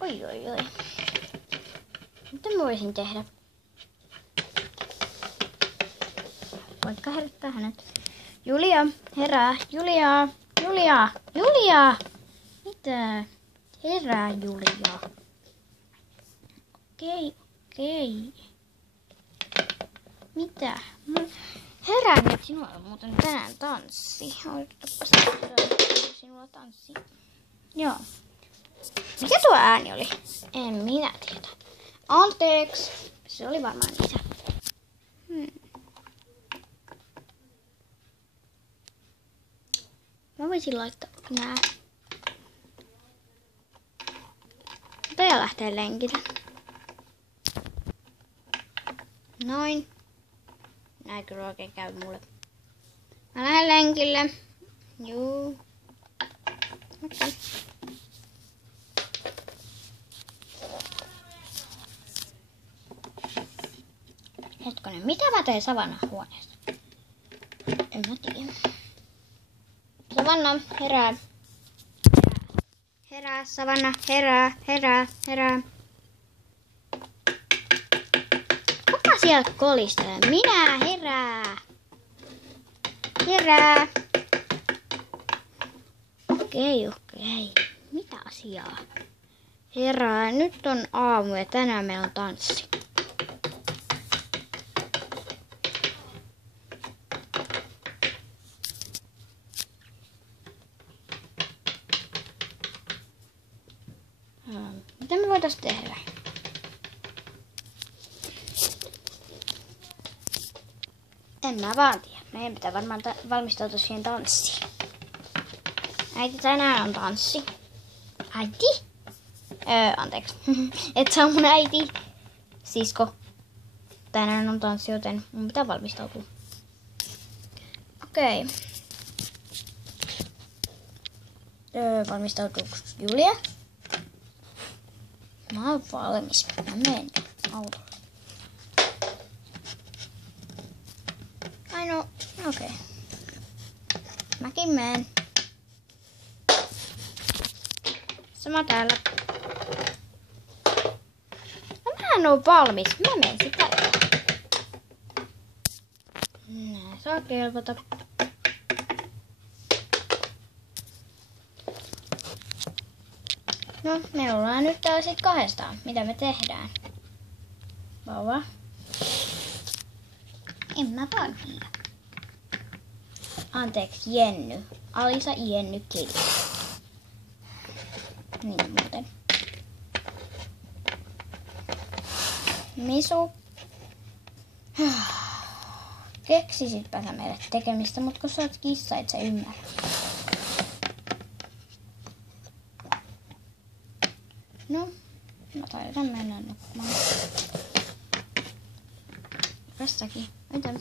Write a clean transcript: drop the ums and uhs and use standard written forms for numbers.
Oi. Mitä mä voisin tehdä? Vaikka herättää hänet. Julia, herää. Julia. Mitä? Herää, Julia. Okei. Mitä? Herää nyt, sinulla on muuten tänään tanssi. Odotetapas, sinulla tanssi. Joo. Mikä tuo ääni oli? En minä tiedä. Anteeksi. Se oli varmaan isä. Mä voisin laittaa nää. Ja lähtee lenkille. Noin. Nää kyllä oikein käy mulle. Mä lähden lenkille. Juu. Okay. Hetkonen, mitä mä teen Savannan huoneessa? En mä tiedä. Savanna, herää. Herää, Savanna, herää. Kuka sieltä kolistelee? Minä, herää. Okei. Mitä asiaa? Herää, nyt on aamu ja tänään meillä on tanssi. Mitä me voitais tehdä? En mä vaan tiedä. Meidän pitää varmaan valmistautua siihen tanssiin. Äiti, tänään on tanssi. Äiti? Anteeksi. Et sä on mun äiti. Sisko. Tänään on tanssi, joten mun pitää valmistautua. Okei. Valmistautuuko Julia? Mä oon valmis. Mä menen autolla. Ai no, okei. Mäkin menen. Sama täällä. No mähän oon valmis. Mä menen sitä. Nää saa kelvata. No, me ollaan nyt täällä sit kahdestaan. Mitä me tehdään? Vauva? En mä vaan tiedä. Anteeksi, Jenny. Alisa, Jenny, Kili. Niin muuten. Misu. Keksisitpä sä meille tekemistä, mut kun sä oot kissa, et sä ymmärrä. No, mä taidan mennä nukkumaan. Tässäkin. Mitä?